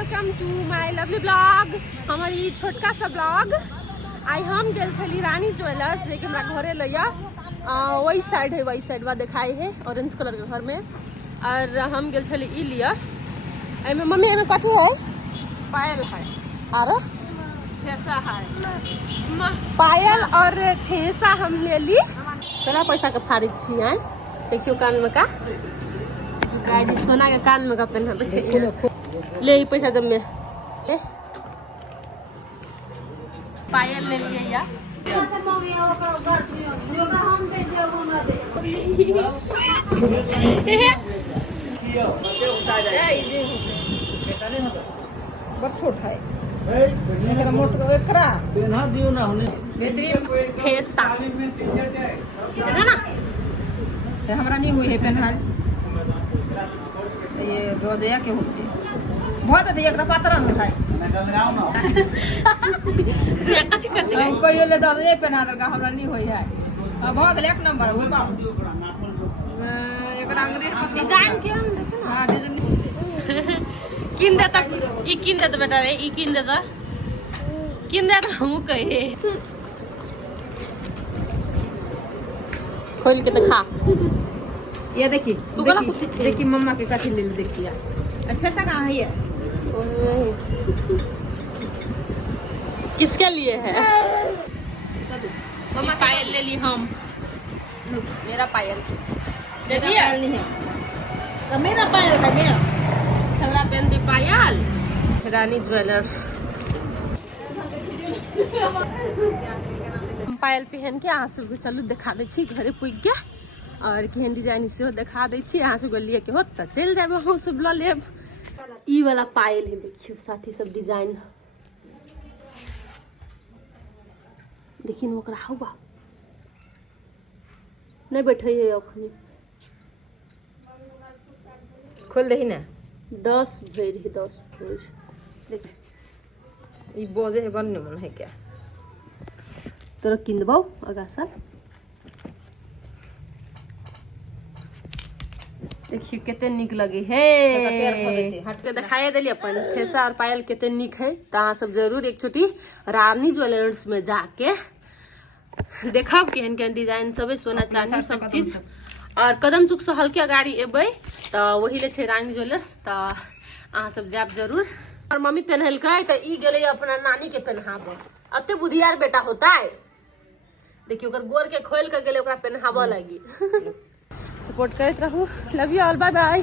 Welcome to my lovely blog. हमार ई छोटका सा ब्लॉग। आई हम गेल छली रानी ज्वेलर्स जे हमरा घरे लैया वही साइड है, वही साइड बा दिखाई है ऑरेंज कलर के घर में। और हम गेल छली ई लिया। एमे मम्मी एमे कथी है? पायल है आरो ठेसा है। पायल और ठेसा हम ले ली। चला पैसा के फारिज छी है। देखियो कान में का गाड़ी सोना के कान में का पहनल है। ले ई पैसा दम में पायल ले लिए या बस छोटा है एकरा मोट एकरा पेन्हा दियो ना होने ठेसा है ना। ते हमरा नहीं हुई है पेन्हाल। ये रोजया के होती बहुत है एकरा पातरन में खाए कोई ले दादा ये पेन्हा दल का हमरा नहीं हुई है। बहुत एक नंबर हो बाप एकरा अंग्रेज को डिजाइन के हम देखे ना। हां डिजाइन किन दे तक ई किन दे तो बेटा रे ई किन दे तो हम कहे खोल के दिखा। ये देखी देखी मम्मा के कथी ले देखिया ठेसा कहाँ है ये किसके लिए है? मम्मा पायल ले ली हम। मेरा पायल देखिए नहीं है तो मेरा पायल है मेरा छबरा पहन दी पायल। रानी ज्वेलर्स हम पायल पहन के अहाँ सबके चलू दिखा दै छी घरे पुग के और केहन डिजाइन से दिखा दै छी। अहाँ सबके लिए के होत त चल जाब हम सब ल लेब। ई वाला पायल है देखियो साथी सब डिजाइन देखिन ओकरा हवा नहीं बैठे है अखनी खोल दही ना 10 भर है 10 भर देख ई बोझे है बनने मन है क्या तोरा किन देबौ अगा साल। देखियो केते निक लगे हे हट के दिखाए देली अपन ठेसा और पायल केते निक है। त अहाँ सब जरूर एक छोटी रानी ज्वेलर्स में जाके देखब केहन केहन डिजाइन सब सोना चांदी सब चीज। और कदम चुक से हल्के गाड़ी एबै त वही ले छे रानी ज्वेलर्स। त अहाँ सब जाब जरूर। और मम्मी पहनलकै त ई गेलै अपना नानी के पहनाबो। अते बुधियार बेटा होता है। देखियो ओकर गोर के खोल के गेलै ओकरा पहनाबो लगी। सपोर्ट करते रहू। Love you all bye bye.